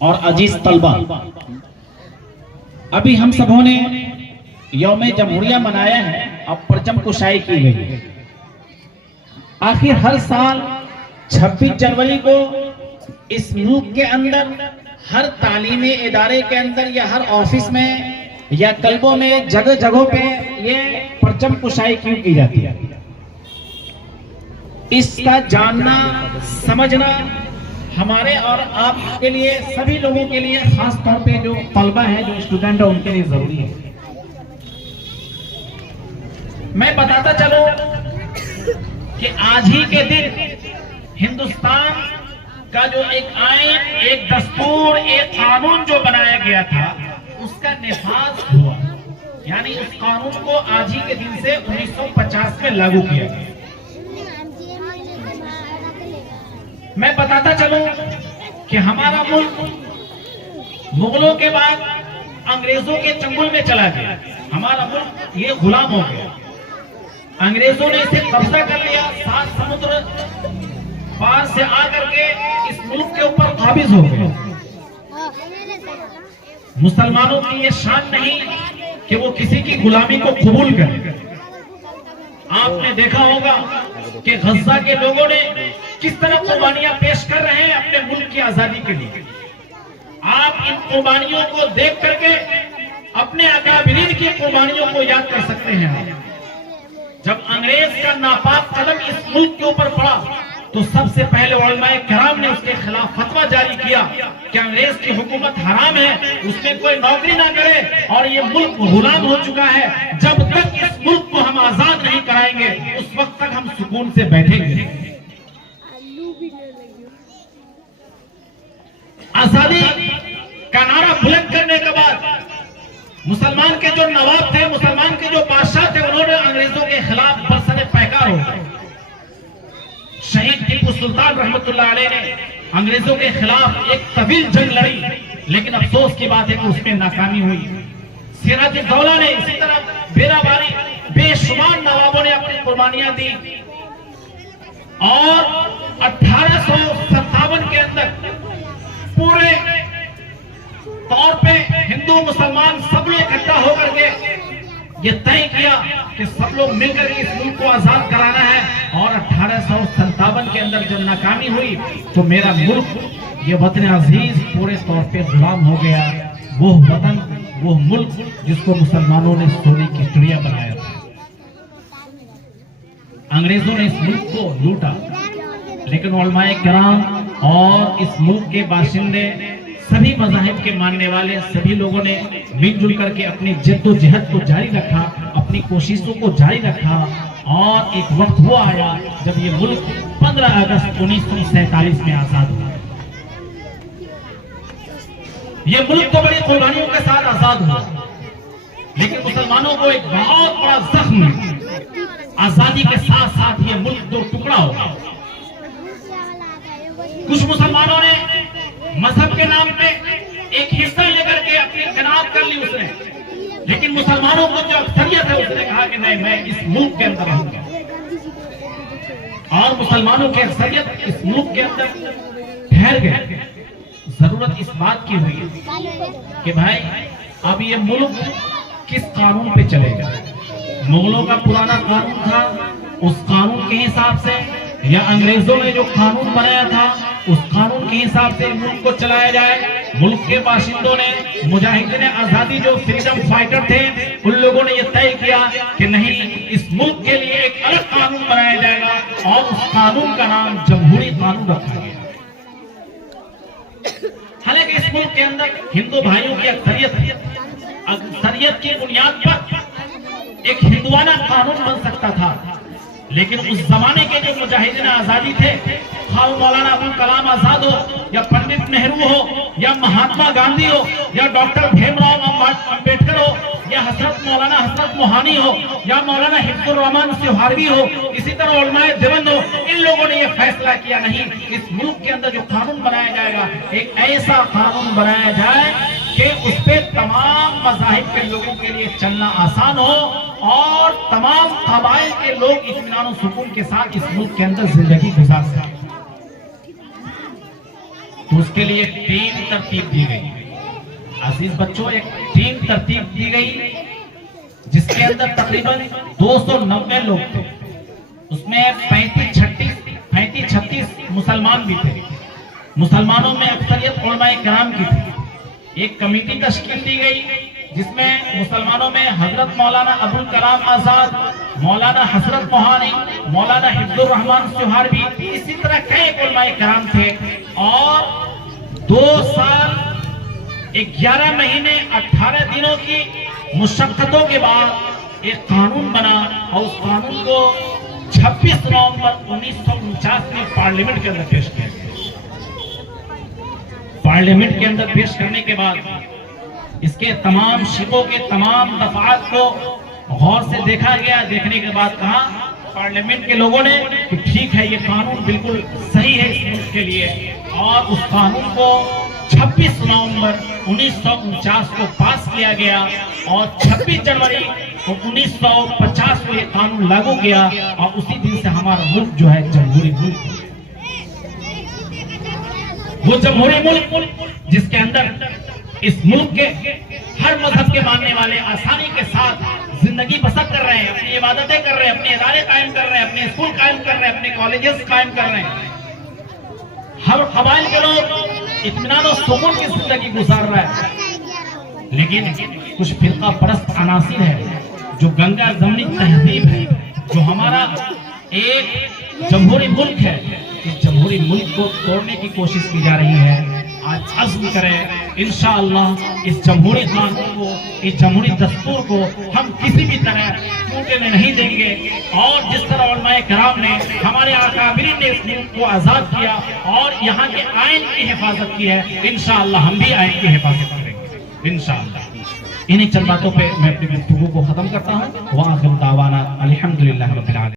और अजीज तलबा, अभी हम सबों ने यौम जमहूरिया मनाया है और परचम कुशाई की गई है। आखिर हर साल 26 जनवरी को इस मुल्क के अंदर हर तालीमी इदारे के अंदर या हर ऑफिस में या क्लबों में जगह जगहों पे ये परचम कुशाई क्यों की जाती है, इसका जानना समझना हमारे और आपके लिए, सभी लोगों के लिए, खास तौर पे जो तलबा है, जो स्टूडेंट है, उनके लिए जरूरी है। मैं बताता चलूं कि आज ही के दिन हिंदुस्तान का जो एक आईन, एक दस्तूर, एक कानून जो बनाया गया था, उसका निफाज हुआ। यानी उस कानून को आज ही के दिन से 1950 में लागू किया गया। मैं बताता चलूं कि हमारा मुल्क मुगलों के बाद अंग्रेजों के चंगुल में चला गया। हमारा मुल्क ये गुलाम हो गया। अंग्रेजों ने इसे कब्जा कर लिया, 7 समुद्र पार से आकर के इस मुल्क के ऊपर काबिज हो गए। मुसलमानों की ये शान नहीं कि वो किसी की गुलामी को कबूल करें। आपने देखा होगा कि गज्जा के लोगों ने किस तरह कुर्बानियां पेश कर रहे हैं अपने मुल्क की आजादी के लिए। आप इन कुर्बानियों को देख करके अपने अकाबिरीन की कुर्बानियों को याद कर सकते हैं। जब अंग्रेज का नापाक कदम इस मुल्क के ऊपर पड़ा तो सबसे पहले उलमाए किराम ने उसके खिलाफ फतवा जारी किया कि अंग्रेज की हुकूमत हराम है, उसमें कोई नौकरी ना करे और ये मुल्क गुलाम हो चुका है। जब तक इस मुल्क को हम आजाद नहीं कराएंगे उस वक्त तक हम सुकून से बैठेंगे। आजादी का नारा बुलंद करने के बाद मुसलमान के जो नवाब थे, मुसलमान के जो बादशाह थे, उन्होंने अंग्रेजों के खिलाफ बरसरे पैकार हो गए। शहीद टीपू सुल्तान रहमतुल्लाह अलैह ने अंग्रेजों के खिलाफ एक तवील जंग लड़ी, लेकिन अफसोस की बात है कि उसमें नाकामी हुई। सिराजुद्दौला ने, इसी तरह बेराबारी बेशुमार नवाबों ने अपनी कुर्बानियां दी और 1857 के अंदर पूरे तौर पे हिंदू मुसलमान सब लोग इकट्ठा होकर के ये तय किया कि सब लोग मिलकर के इस मुल्क को आजाद कराना है। और 1857 के अंदर जब नाकामी हुई तो मेरा मुल्क, ये वतन अजीज, पूरे तौर पे गुलाम हो गया। वो वतन, वो मुल्क जिसको मुसलमानों ने सोने की चिड़िया बनाया था। अंग्रेजों ने इस मुल्क को लूटा, लेकिन उलमाए किराम और इस मुल्क के बाशिंदे, सभी मज़ाहिब के मानने वाले सभी लोगों ने मिलजुल करके अपनी जद्दोजहद को जारी रखा, अपनी कोशिशों को जारी रखा। और एक वक्त वो आया जब ये मुल्क 15 अगस्त 1947 में आजाद हुआ। ये मुल्क तो बड़ी कुर्बानियों के साथ आजाद हुआ, लेकिन मुसलमानों को एक बहुत बड़ा जख्म, आजादी के साथ साथ ये मुल्क दो टुकड़ा हो गया। कुछ मुसलमानों ने मजहब के नाम पे एक हिस्सा लेकर के अपनी जनाब कर ली उसने, लेकिन मुसलमानों को जो अक्सरियत है उसने कहा कि नहीं, मैं इस मुल्क के अंदर रहूंगा। और मुसलमानों की अक्सरियत इस मुल्क के अंदर ठहर गए। जरूरत इस बात की हुई कि भाई अब ये मुल्क किस कानून पे चलेगा। मुगलों का पुराना कानून था, उस कानून के हिसाब से, या अंग्रेजों ने जो कानून बनाया था उस कानून के हिसाब से मुल्क को चलाया जाए। मुल्क के बाशिंदों ने, मुजाहिदीन आजादी जो फ्रीडम फाइटर थे, उन लोगों ने यह तय किया कि नहीं, इस मुल्क के लिए एक अलग कानून बनाया जाएगा और उस कानून का नाम जमहूरी कानून रखा गया। हालांकि इस मुल्क के अंदर हिंदू भाइयों की अक्सरियत की बुनियाद पर एक हिंदुआना कानून बन सकता था, लेकिन उस जमाने के जो मुजाहिदीन आजादी थे, खाओ मौलाना अबुल कलाम आजाद हो या पंडित नेहरू हो या महात्मा गांधी हो या डॉक्टर भीमराव अम्बेडकर हो या मौलाना हजरत मोहानी हो या मौलाना हिफ्जुर रहमान सिहारवी हो, इसी तरह उलमाए देवबंद हो, इन लोगों ने यह फैसला किया नहीं, इस मुल्क के अंदर जो कानून बनाया जाएगा एक ऐसा कानून बनाया जाए कि उस पे तमाम मज़ाहिब के लोगों के लिए चलना आसान हो और तमाम कबाइल के लोग इत्मीनान और सुकून के साथ इस मुल्क के अंदर जिंदगी गुजार सकें। तो उसके लिए टीम तरतीब दी गई। अजीज बच्चों, एक टीम तरतीब दी गई जिसके अंदर तकरीबन 290 लोग थे। उसमें 35-36 मुसलमान भी थे। मुसलमानों में अक्सरियत उलमाए किराम की थी। एक कमेटी तश्कील दी गई जिसमें मुसलमानों में हजरत मौलाना अबुल कलाम आजाद, मौलाना हसरत मोहानी, मौलाना हिफ्जुर रहमान सुहारवी, इसी तरह कई उलमाए किराम थे। और 2 साल 11 महीने 18 दिनों की मुशक्कतों के बाद एक कानून बना और उस कानून को 26 नवंबर 1949 में पार्लियामेंट के अंदर पेश किया गया। पार्लियामेंट के अंदर पेश करने के बाद इसके तमाम शिकों के तमाम दफात को गौर से देखा गया। देखने के बाद कहा पार्लियामेंट के लोगों ने कि ठीक है, ये कानून बिल्कुल सही है इस मुल्क के लिए। और उस कानून को 26 नवंबर 1949 को पास किया गया और 26 जनवरी 1950 को ये कानून लागू किया। और उसी दिन से हमारा मुल्क जो है जमहूरी मुल्क, वो जमहूरी मुल्क जिसके अंदर इस मुल्क के हर मजहब के मानने वाले आसानी के साथ जिंदगी बसर कर रहे हैं, अपनी इबादतें कर रहे हैं, अपने इदारे कायम कर रहे हैं, अपने स्कूल कायम कर रहे हैं, अपने कॉलेजेस कायम कर रहे हैं। हर कबाइल के लोग इत्मीनान और सुकून की जिंदगी गुजार रहा है। लेकिन कुछ फिरका परस्त अनासिर है, जो गंगा जमनी तहजीब है, जो हमारा एक जमहूरी मुल्क है, इस जमहूरी मुल्क को तोड़ने की कोशिश की जा रही है। आज अज़्म करें इंशाअल्लाह इस जमहूरी कानून को, इस जमहूरी दस्तूर को हम किसी भी तरह टूटने नहीं देंगे। और जिस तरह उलमाए किराम ने, हमारे अकाबिरीन ने इस मुल्क को आजाद किया और यहाँ के आइन की हिफाजत की है, इंशाअल्लाह हम भी आइन की हिफाजत करेंगे इंशाअल्लाह। इन्हीं चंद बातों पे मैं अपनी गुफ्तगू को खत्म करता हूँ। व आखिर दावाना अल्हम्दुलिल्लाह रब्बिल आलमीन।